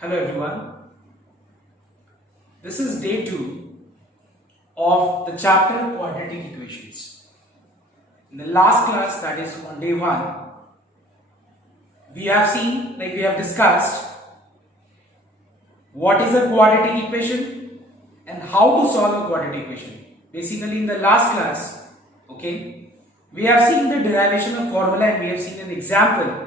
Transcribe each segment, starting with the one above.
Hello everyone, this is day 2 of the chapter quadratic equations. In the last class, that is on day 1, we have seen, we have discussed what is a quadratic equation and how to solve a quadratic equation. Basically in the last class, we have seen the derivation of formula and we have seen an example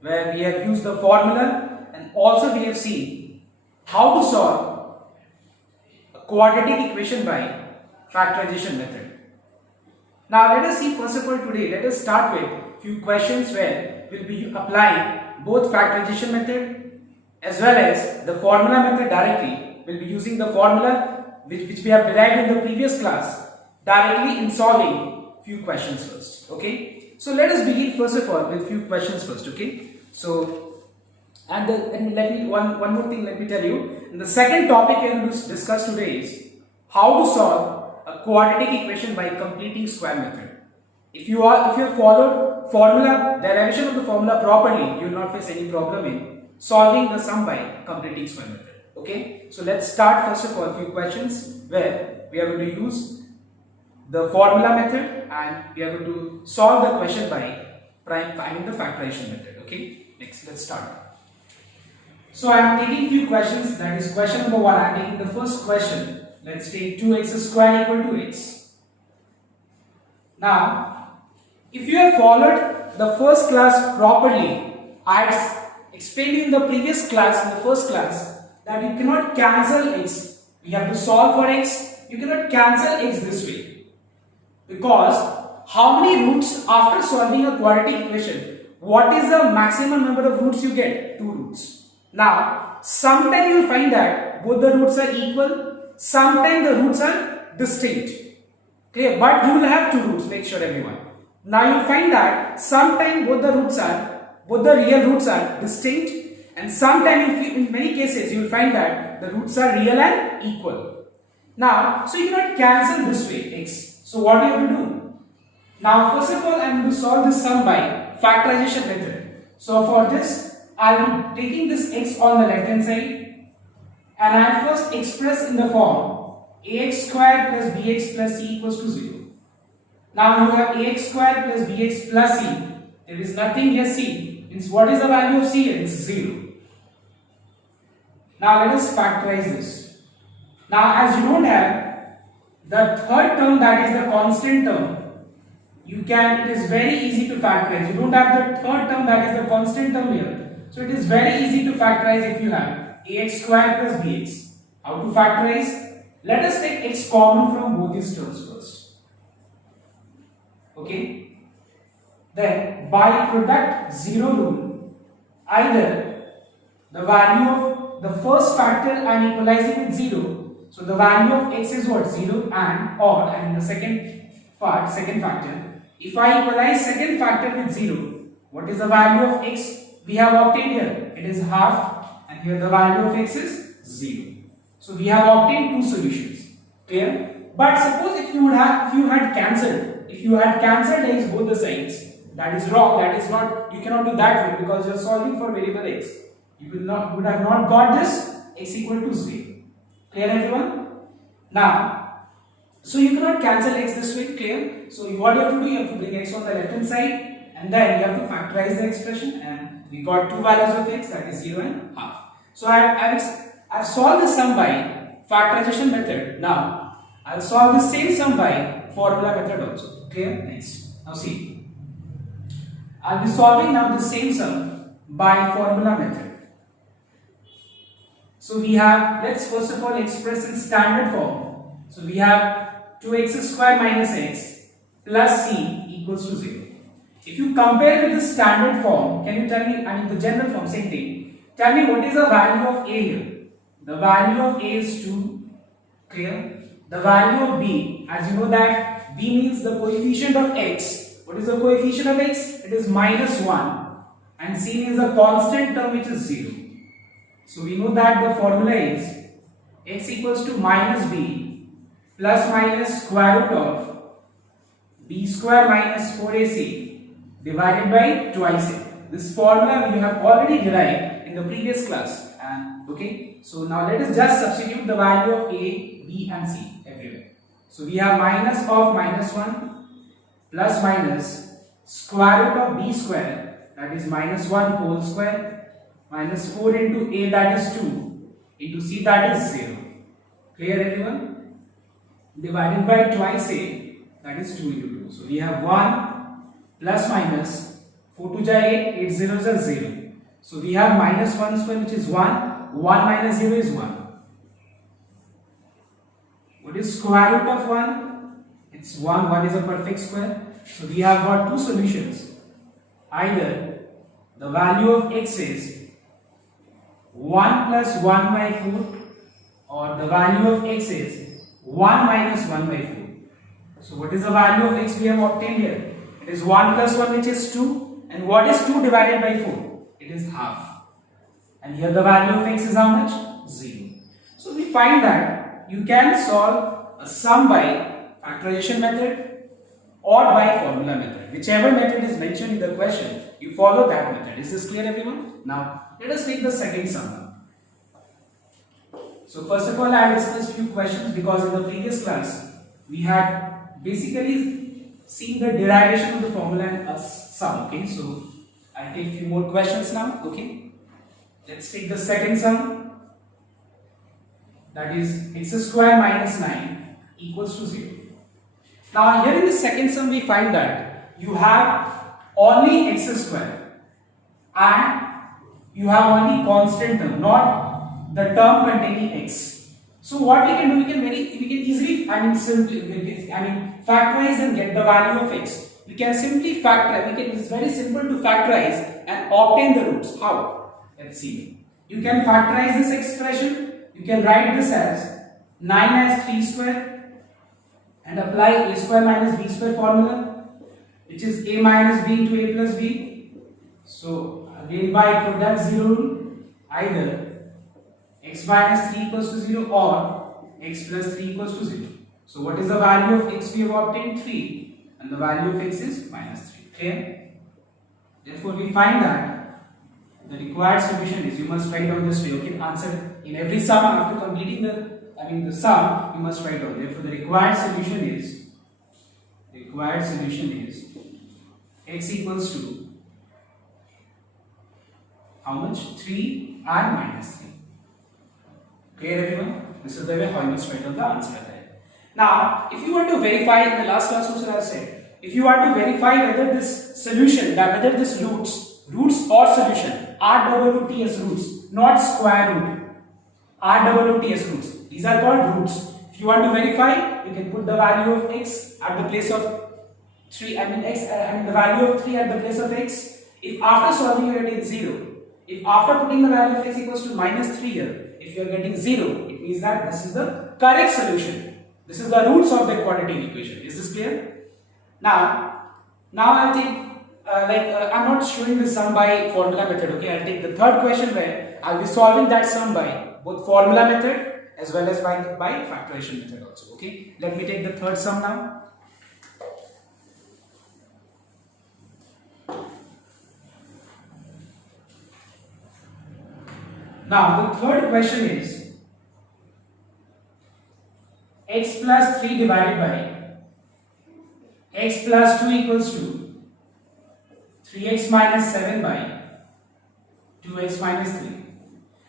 where we have used the formula, and also we have seen how to solve a quadratic equation by factorization method. Now let us see, first of all, today let us start with few questions where we will be applying both factorization method as well as the formula method directly. We will be using the formula which we have derived in the previous class directly in solving few questions first. So let us begin first of all with few questions first. And let me one more thing, let me tell you. And the second topic we are going to discuss today is how to solve a quadratic equation by completing square method. If you have followed derivation of the formula properly, you will not face any problem in solving the sum by completing square method. So let's start first of all a few questions where we are going to use the formula method and we are going to solve the question by finding the factorization method. Next, let's start. So I am taking few questions. That is question number 1. I am taking the first question. Let's take 2x square equal to x. Now, if you have followed the first class properly, I had explained in the previous class, in the first class, that you cannot cancel x. We have to solve for x. You cannot cancel x this way. Because how many roots after solving a quadratic equation? What is the maximum number of roots you get? 2 roots. Now, sometimes you will find that both the roots are equal, sometimes the roots are distinct. Clear? But you will have 2 roots, make sure everyone. Now you will find that sometimes both the real roots are distinct, and sometimes in many cases you will find that the roots are real and equal. Now, so you cannot cancel this way x. So what do you have to do? Now first of all I am going to solve this sum by factorization method. So for this I will be taking this x on the left hand side and I will first express in the form ax square plus bx plus c equals to 0. Now you have ax square plus bx plus c. There is nothing here c. Means what is the value of c here? It's 0. Now let us factorize this. Now as you don't have the third term, that is the constant term, it is very easy to factorize. You don't have the third term, that is the constant term here. So it is very easy to factorize if you have ax square plus bx. How to factorize? Let us take x common from both these terms first. Then by product 0 rule, either the value of the first factor I am equalizing with 0. So the value of x is what? 0 and the second factor. If I equalize second factor with 0, what is the value of x we have obtained here? It is half, and here the value of x is 0. So we have obtained 2 solutions. Clear? But suppose if you had cancelled x both the sides, that is wrong. That is not, you cannot do that way because you are solving for variable x. You would have not got this x equal to 0. Clear everyone? Now, so you cannot cancel x this way. Clear? So what you have to do, you have to bring x on the left hand side and then you have to factorize the expression, and we got 2 values of x, that is 0 and half. So I have solved the sum by factorization method. Now I will solve the same sum by formula method also. Clear? Next. Now see, I will be solving now the same sum by formula method. So we have, let's first of all express in standard form. So we have 2x square minus x plus c equals to 0. If you compare with the standard form, can you tell me, the general form, same thing. Tell me what is the value of a here? The value of a is 2. Clear? The value of b, as you know that b means the coefficient of x. What is the coefficient of x? It is minus 1. And c means the constant term which is 0. So we know that the formula is x equals to minus b plus minus square root of b square minus 4ac divided by twice a. This formula we have already derived in the previous class, and Okay, so now let us just substitute the value of a, b and c everywhere. So we have minus of minus 1 plus minus square root of b square, that is minus 1 whole square, minus 4 into a, that is 2, into c, that is 0. Clear everyone? Divided by twice a, that is 2 into 2. So we have 1 plus minus 4 to 8, 8 zeros are 0. So we have minus 1 square, which is 1, 1 minus 0 is 1. What is square root of 1? It's 1, 1 is a perfect square. So we have got two solutions. Either the value of x is 1 plus 1 by 4, or the value of x is 1 minus 1 by 4. So what is the value of x we have obtained here? It is 1 plus 1, which is 2. And what is 2 divided by 4? It is half. And here the value of x is how much? 0. So we find that you can solve a sum by factorization method or by formula method. Whichever method is mentioned in the question, you follow that method. Is this clear, everyone? Now, let us take the second sum. So first of all, I will discuss few questions because in the previous class, we had basically seen the derivation of the formula and a sum. Okay, so I'll take few more questions now. Okay, let's take the second sum. That is x square minus 9 equals to 0. Now here in the second sum we find that you have only x square and you have only constant term, not the term containing x. So what we can do, we can easily, factorize and get the value of x. We can simply factorize. It's very simple to factorize and obtain the roots. How? Let's see. You can factorize this expression. You can write this as 9 as 3 square and apply a square minus b square formula, which is a minus b into a plus b. So again by product 0 rule, either x minus 3 equals to 0 or x plus 3 equals to 0. So what is the value of x we have obtained? 3, and the value of x is minus 3. Clear? Therefore we find that the required solution is, you must write down this way. Okay, answer in every sum after completing the sum, you must write down. Therefore the required solution is x equals to how much? 3 and minus 3. Clear, everyone? This is the way how you must write down the answer there. Now, if you want to verify, in the last class also I said, if you want to verify whether this solution, whether this roots or solution, R as roots, not square root, R as roots. These are called roots. If you want to verify, you can put the value of x at the place of 3, the value of 3 at the place of x. If after solving you are getting 0, if after putting the value of x equals to minus 3 here, if you are getting 0, it means that this is the correct solution. This is the roots of the quadratic equation. Is this clear? Now I'll take, I'm not showing the sum by formula method. Okay, I'll take the third question where I'll be solving that sum by both formula method as well as by factorization method also. Okay, let me take the third sum now. Now the third question is x plus 3 divided by x plus 2 equals to 3x minus 7 by 2x minus 3.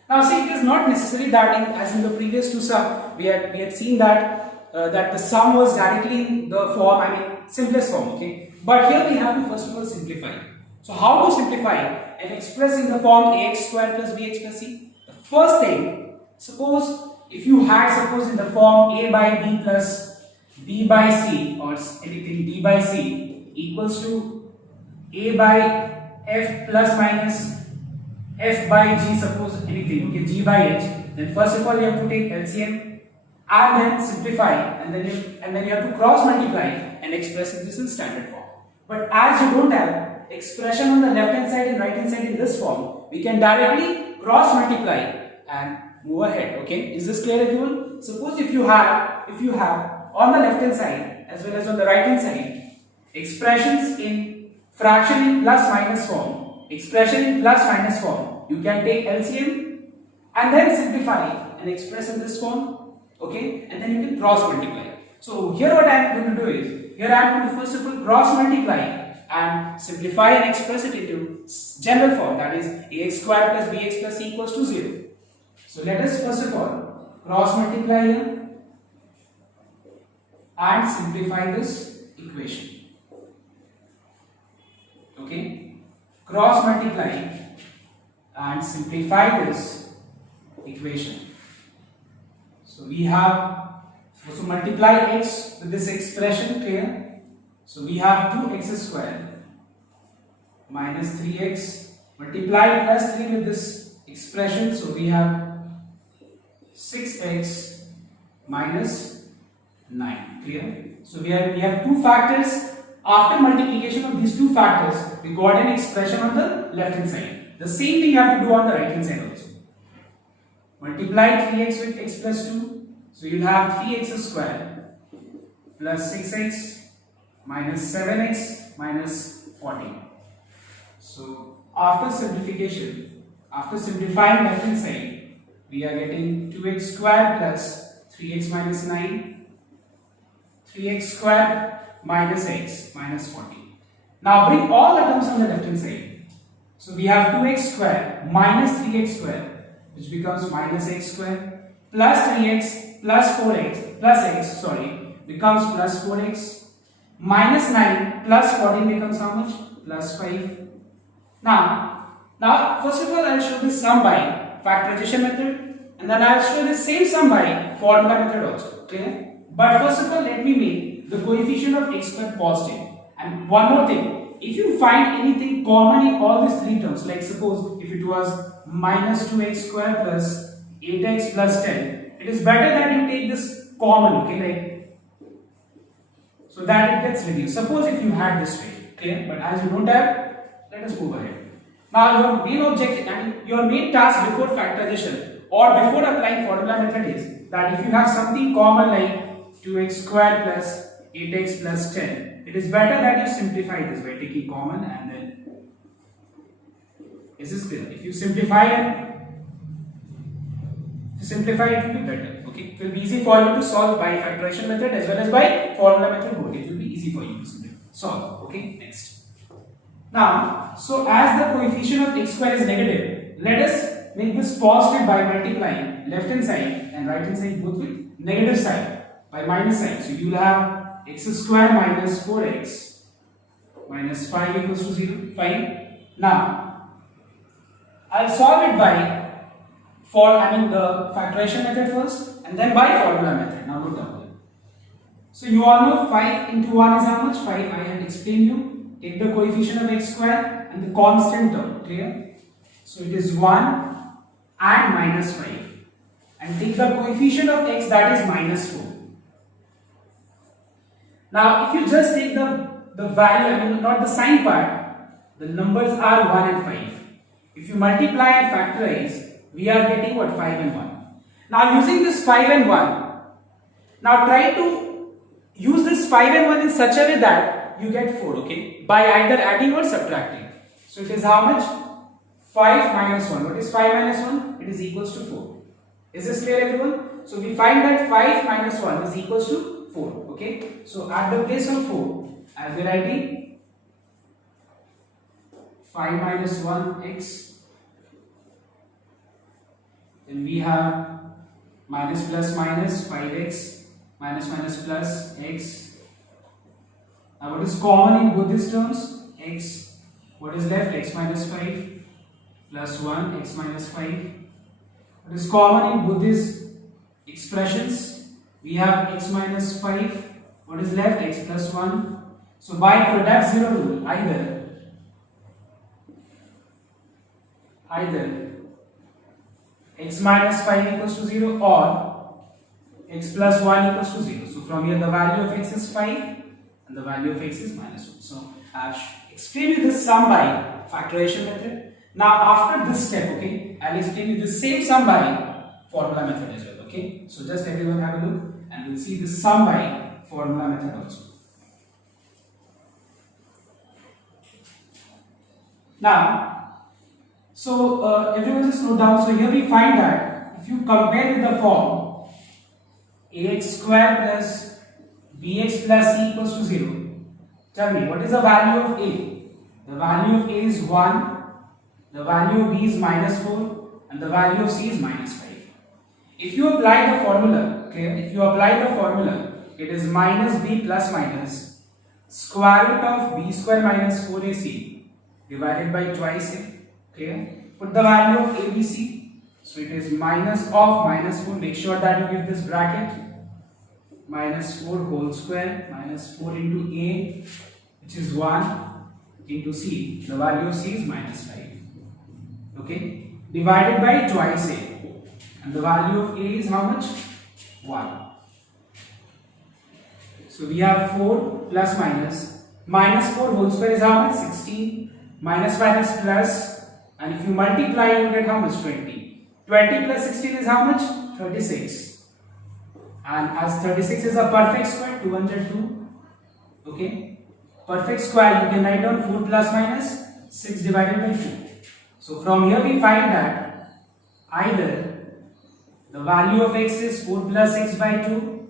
Now see, it is not necessary that as in the previous two sum, we had seen that that the sum was directly in the form, simplest form, okay. But here we have to first of all simplify. So how to simplify and express in the form ax square plus bx plus c? The first thing, suppose if you had in the form a by b plus b by c or anything d by c equals to a by f plus minus f by g, suppose anything, okay, g by h, then first of all you have to take LCM and then simplify, and then you have to cross multiply and express this in standard form. But as you don't have expression on the left hand side and right hand side in this form, we can directly cross multiply and move ahead. Okay, is this clear, everyone? Suppose if you have on the left hand side as well as on the right hand side expressions in fraction in plus minus form, you can take LCM and then simplify and express in this form, okay, and then you can cross multiply. So here what I am going to do is, here I am going to first of all cross multiply and simplify and express it into general form, that is ax square plus bx plus c equals to 0. So let us first of all cross multiply here and simplify this equation. Okay, cross multiply and simplify this equation. So we have, so multiply x with this expression, clear? So we have 2x square minus 3x multiply plus 3 with this expression. So we have 6x minus 9, clear? So we have two factors. After multiplication of these two factors, we got an expression on the left hand side. The same thing you have to do on the right hand side also. Multiply 3x with x plus 2. So you'll have 3x square plus 6x minus 7x minus 14. So after simplification, after simplifying left hand side, we are getting 2x square plus 3x minus 9, 3x square minus x minus 14. Now bring all the terms on the left hand side. So we have 2x square minus 3x square, which becomes minus x square, plus 3x plus 4x plus x, sorry, becomes plus 4x, minus 9 plus 14 becomes how much? Plus 5. Now first of all I will show this sum by factorization method, and then I will show the same sum by formula method also, clear? But first of all let me make the coefficient of x square positive. And one more thing, if you find anything common in all these three terms, like suppose if it was minus 2x square plus 8x plus 10, it is better that you take this common, okay, like, so that it gets reduced. Suppose if you had this way, clear? But as you don't have, let us move ahead. Now your main objective and your main task before factorization or before applying formula method is that if you have something common like 2x square plus 8x plus 10, it is better that you simplify this by taking common and then, is this clear? If you simplify it, it will be better, okay? It will be easy for you to solve by factorization method as well as by formula method both. It will be easy for you to solve, okay? Next. Now, so as the coefficient of x square is negative, let us make this positive by multiplying left hand side and right hand side both with negative side by minus sign. So you will have x square minus 4x minus 5 equals to 0. Fine. Now, I'll solve it by the factorization method first and then by formula method. Now note down. So you all know 5 into 1 is how much? 5. I have explained you. Take the coefficient of x square and the constant term, clear? So it is 1 and minus 5. And take the coefficient of x, that is minus 4. Now if you just take the value, not the sign part, the numbers are 1 and 5. If you multiply and factorize, we are getting what? 5 and 1. Now using this 5 and 1, now try to use this 5 and 1 in such a way that you get 4, okay, by either adding or subtracting. So it is how much? 5 minus 1. What is 5 minus 1? It is equals to 4. Is this clear, everyone? So we find that 5 minus 1 is equals to 4, okay. So at the place of 4, I will be writing 5 minus 1 x. Then we have minus plus minus 5x minus minus plus x. Now what is common in both these terms? X. What is left? X minus 5 plus 1 x minus 5. What is common in both these expressions? We have x minus 5. What is left? X plus 1. So by product zero rule, either x minus 5 equals to 0 or x plus 1 equals to 0. So from here the value of x is 5 and the value of x is minus 1. So I have explained you this sum by factorization method. Now after this step, okay, I will explain you the same sum by formula method as well, okay. So just everyone have a look and we'll see the sum by formula method also. Now So everyone just note down. So here we find that if you compare with the form ax square plus bx plus c equals to 0, tell me what is the value of a? The value of a is 1, the value of b is minus 4, and the value of c is minus 5. If you apply the formula, clear? If you apply the formula, it is minus b plus minus square root of b square minus 4ac divided by twice a. Clear? Put the value of ABC. So it is minus of minus 4. Make sure that you give this bracket. Minus 4 whole square. Minus 4 into A, which is 1, into C. The value of C is minus 5. Okay? Divided by twice A. And the value of A is how much? 1. So we have 4 plus minus. Minus 4 whole square is how much? 16. Minus minus plus, and if you multiply you get how much? 20. 20 plus 16 is how much? 36. And as 36 is a perfect square, 202. Okay. Perfect square, you can write down 4 plus minus 6 divided by 2. So from here we find that either the value of x is 4 plus 6 by 2,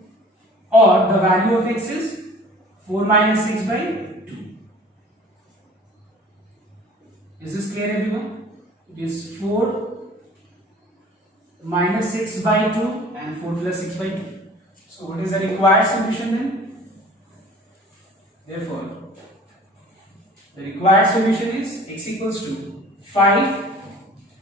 or the value of x is 4 minus 6 by 2. Is this clear, everyone? It is 4 minus 6 by 2 and 4 plus 6 by 2. So what is the required solution then? Therefore, the required solution is x equals to 5,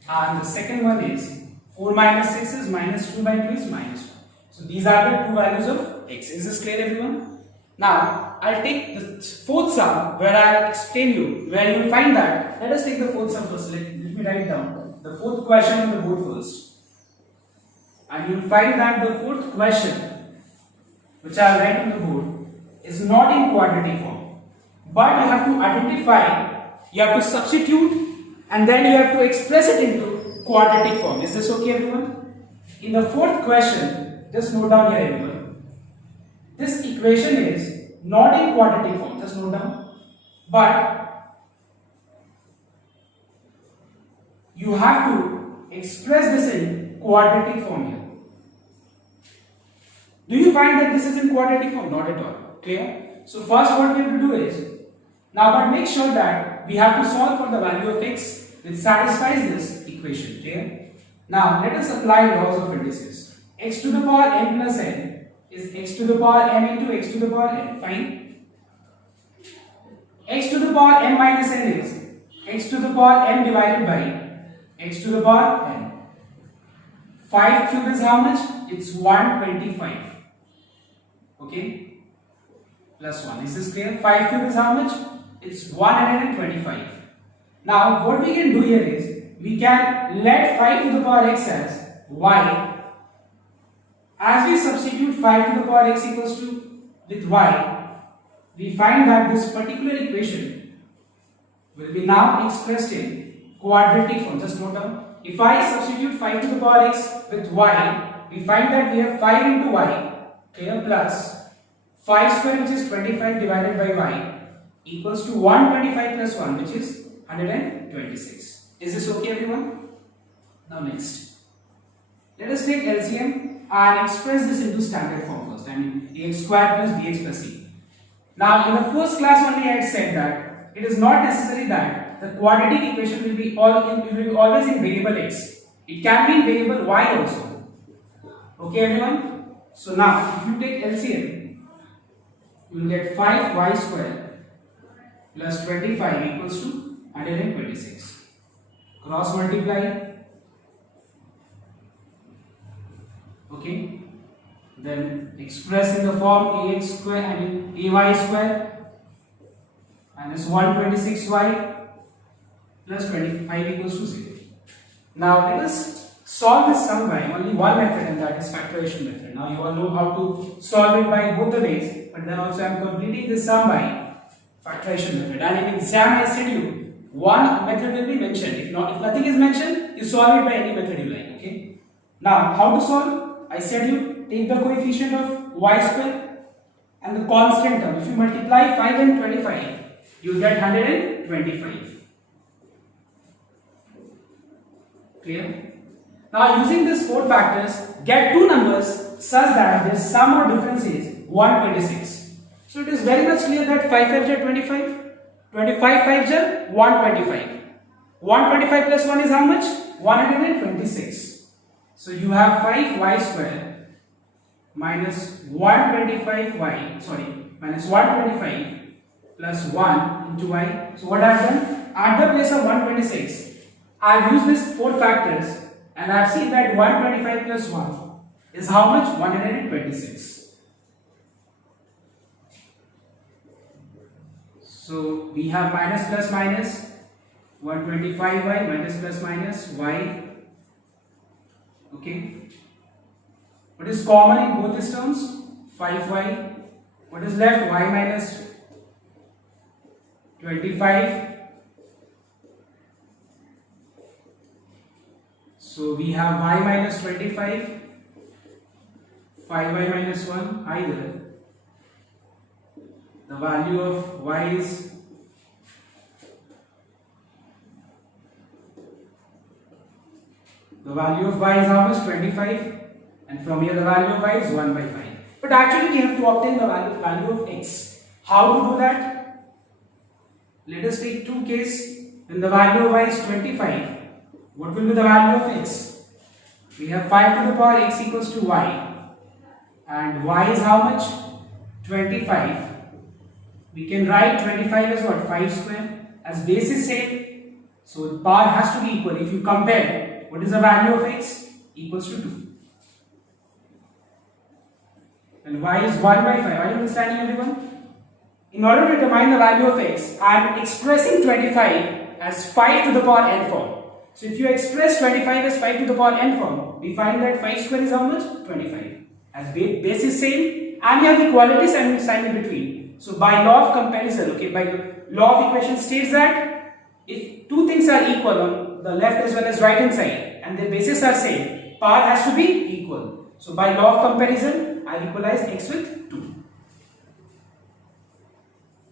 and the second one is 4 minus 6 is minus 2 by 2 is minus 1. So these are the two values of x. Is this clear, everyone? Now, I'll take the fourth sum where I'll explain you where you will find that. Let us take the fourth sum first. Let me write down the fourth question on the board first. And you will find that the fourth question, which I'll write on the board, is not in quadratic form. But you have to identify, you have to substitute, and then you have to express it into quadratic form. Is this okay, everyone? In the fourth question, just note down here, everyone. This equation is not in quadratic form, just note down, but you have to express this in quadratic form here. Do you find that this is in quadratic form? Not at all. Clear? So first what we have to do is, now but make sure that we have to solve for the value of x which satisfies this equation. Clear? Now let us apply laws of indices. X to the power n plus n is x to the power m into x to the power n. Fine. X to the power m minus n is x to the power m divided by x to the power n. 5 cube is how much? It's 125. Okay. Plus 1. Is this clear? 5 cube is how much? It's 125. Now what we can do here is, we can let 5 to the power x as y. As we substitute 5 to the power x equals to with y, we find that this particular equation will be now expressed in quadratic form. Just note down. If I substitute 5 to the power x with y, we find that we have 5 into y, clear, plus 5 square, which is 25 divided by y, equals to 125 plus 1, which is 126. Is this okay, everyone? Now next, let us take LCM and express this into standard form first. I mean ax square plus bx plus c. Now in the first class only I had said that it is not necessary that the quadratic equation will be always in variable x. It can be in variable y also. Okay, everyone? So now if you take LCM, you will get 5y square plus 25 equals to 126. Cross multiply. Okay, then express in the form ax square, I mean ay square minus 126y plus 25 equals to 0. Now let us solve this sum by only one method, and that is factorization method. Now you all know how to solve it by both the ways, but then also I am completing this sum by factorization method. And in exam I said you one method will be mentioned. If nothing is mentioned, you solve it by any method you like. Okay. Now how to solve? I said you take the coefficient of y square and the constant term. If you multiply 5 and 25, you get 125. Clear? Now using these four factors, get two numbers such that their sum or difference is 126. So it is very much clear that 5 5 are 25, 25 5 are 125. 125 plus 1 is how much? 126. So you have 5y square minus 125y, minus 125 plus 1 into y. So what I have done? At the place of 126, I have used these four factors and I have seen that 125 plus 1 is how much? 126. So we have minus plus minus, 125y minus plus minus y. Okay. What is common in both these terms? 5y. What is left? Y minus 25. So we have y minus 25, 5y minus 1, either the value of y is how much? 25, and from here the value of y is 1 by 5. But actually we have to obtain the value of x. How to do that? Let us take two cases. When the value of y is 25, what will be the value of x? We have 5 to the power x equals to y, and y is how much? 25. We can write 25 as what? 5 square. As base is same, so the power has to be equal. If you compare, what is the value of x? Equals to 2. And y is 1 by 5. Are you understanding, everyone? In order to determine the value of x, I am expressing 25 as 5 to the power n form. So if you express 25 as 5 to the power n form, we find that 5 square is how much? 25. As base is same and we have equality sign in between. So by law of comparison, okay, by law of equation states that if two things are equal on the left as well as right hand side and their bases are same, power has to be equal. So by law of comparison, I equalize x with 2.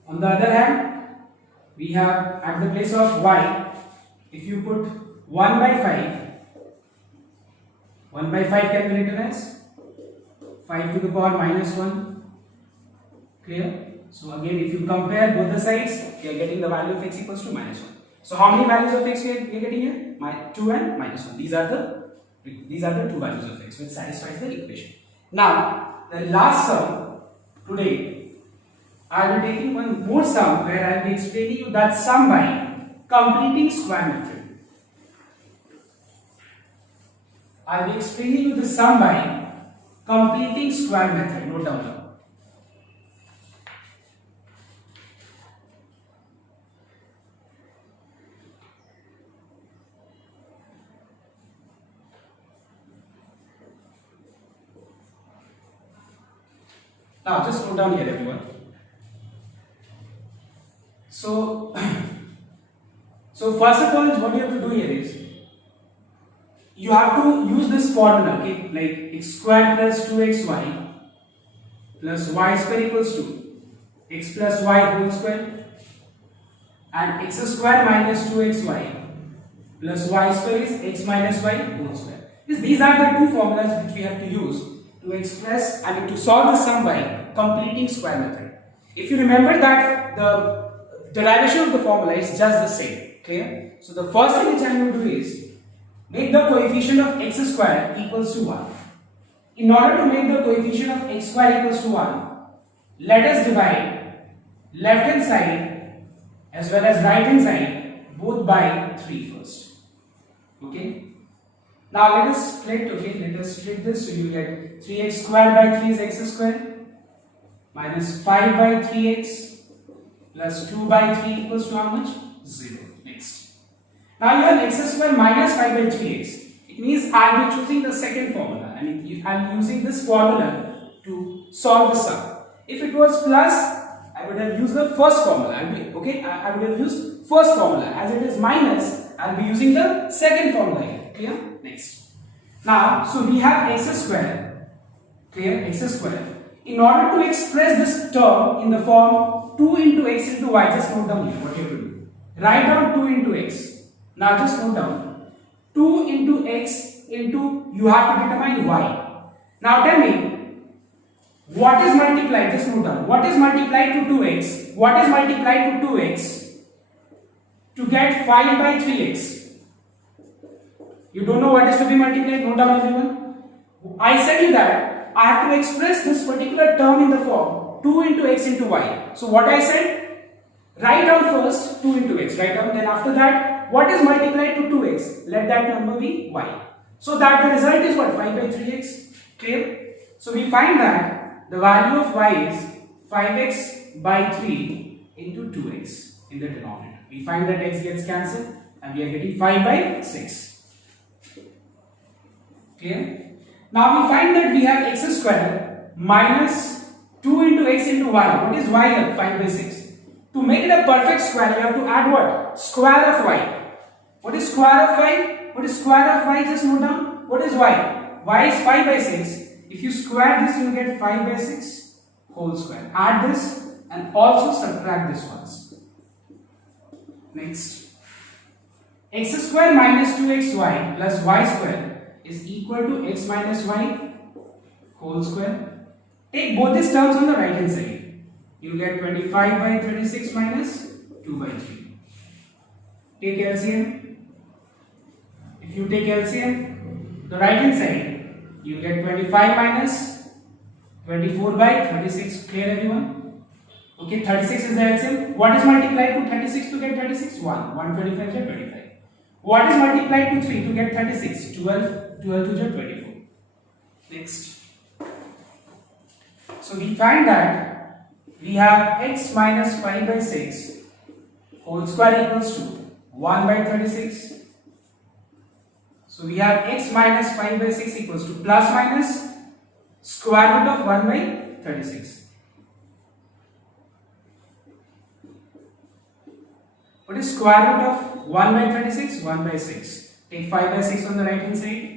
On the other hand, we have at the place of y, if you put 1 by 5, 1 by 5 can be written as 5 to the power minus 1. Clear? So again, if you compare both the sides, you are getting the value of x equals to minus 1. So how many values of x we are getting here? 2 and minus 1. These are the two values of x which satisfies the equation. Now, the last sum today, I will be taking one more sum where I will be explaining you that sum by completing square method. I will be explaining you the sum by completing square method. Note down now. Now just note down here, everyone. So first of all, what you have to do here is you have to use this formula, okay, like x squared plus 2xy plus y square equals to x plus y whole square and x squared minus 2xy plus y square is x minus y whole square. These are the two formulas which we have to use to express, to solve the sum by completing square method. If you remember that the derivation of the formula is just the same. Clear? So the first thing which I am going to do is make the coefficient of x square equals to 1. In order to make the coefficient of x square equals to 1, let us divide left hand side as well as right hand side both by 3 first. Okay? Now let us split, this, so you get 3x squared by 3 is x squared minus 5 by 3x plus 2 by 3 equals to how much? 0. Next. Now you have x squared minus 5 by 3x. It means I will be choosing the second formula. I am using this formula to solve the sum. If it was plus, I would have used the first formula. I would have used first formula. As it is minus, I will be using the second formula here. Clear? Next. Now, so we have x squared. Clear? X squared. In order to express this term in the form 2 into x into y, just note down here what you have to do. Write down 2 into x. Now just note down. 2 2 into x into, you have to determine y. Now tell me, what is multiplied? Just note down. What is multiplied to 2x? What is multiplied to 2x to get 5 by 3x? You don't know what is to be multiplied? Note down, everyone. I said you that I have to express this particular term in the form 2 into x into y. So what I said? Write down first 2 into x. Write down. Then after that, what is multiplied to 2x? Let that number be y. So that the result is what? 5 by 3x. Clear? So we find that the value of y is 5x by 3 into 2x in the denominator. We find that x gets cancelled and we are getting 5 by 6. Clear? Now we find that we have x square minus 2 into x into y. What is y here? 5 by 6. To make it a perfect square, you have to add what? Square of y. What is square of y? What is square of y? Just note down. What is y? Y is 5 by 6. If you square this, you will get 5 by 6 whole square. Add this and also subtract this once. Next. X square minus 2xy plus y square is equal to x minus y whole square. Take both these terms on the right hand side. You get 25 by 36 minus 2 by 3. Take LCM. If you take LCM, the right hand side, you get 25 minus 24 by 36. Clear, everyone? Okay, 36 is the LCM. What is multiplied to 36 to get 36? 1. 125 is 25. What is multiplied to 3 to get 36? 12. 12 to 24. Next. So we find that we have x minus 5 by 6 whole square equals to 1 by 36. So we have x minus 5 by 6 equals to plus minus square root of 1 by 36. What is square root of 1 by 36? 1 by 6. Take 5 by 6 on the right hand side.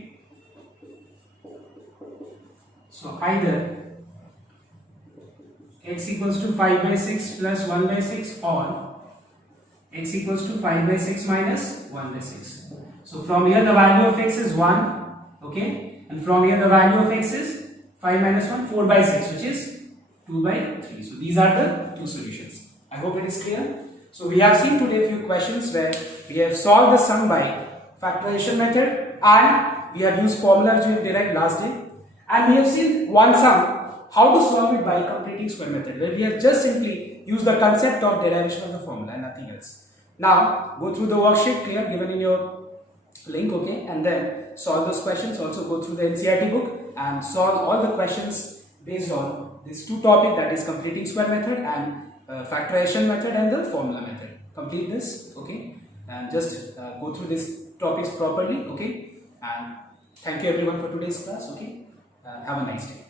So either x equals to 5 by 6 plus 1 by 6 or x equals to 5 by 6 minus 1 by 6. So from here the value of x is 1, okay, and from here the value of x is 5 minus 1, 4 by 6, which is 2 by 3. So these are the two solutions. I hope it is clear. So we have seen today a few questions where we have solved the sum by factorization method and we have used formula which we have derived last day, and we have seen one sum how to solve it by completing square method, where we have just simply used the concept of derivation of the formula and nothing else. Now go through the worksheet clear given in your link, okay, and then solve those questions. Also go through the NCERT book and solve all the questions based on these two topics, that is completing square method and factorization method and the formula method. Complete this, okay, and just go through these topics properly, okay, and thank you everyone for today's class, okay, and have a nice day.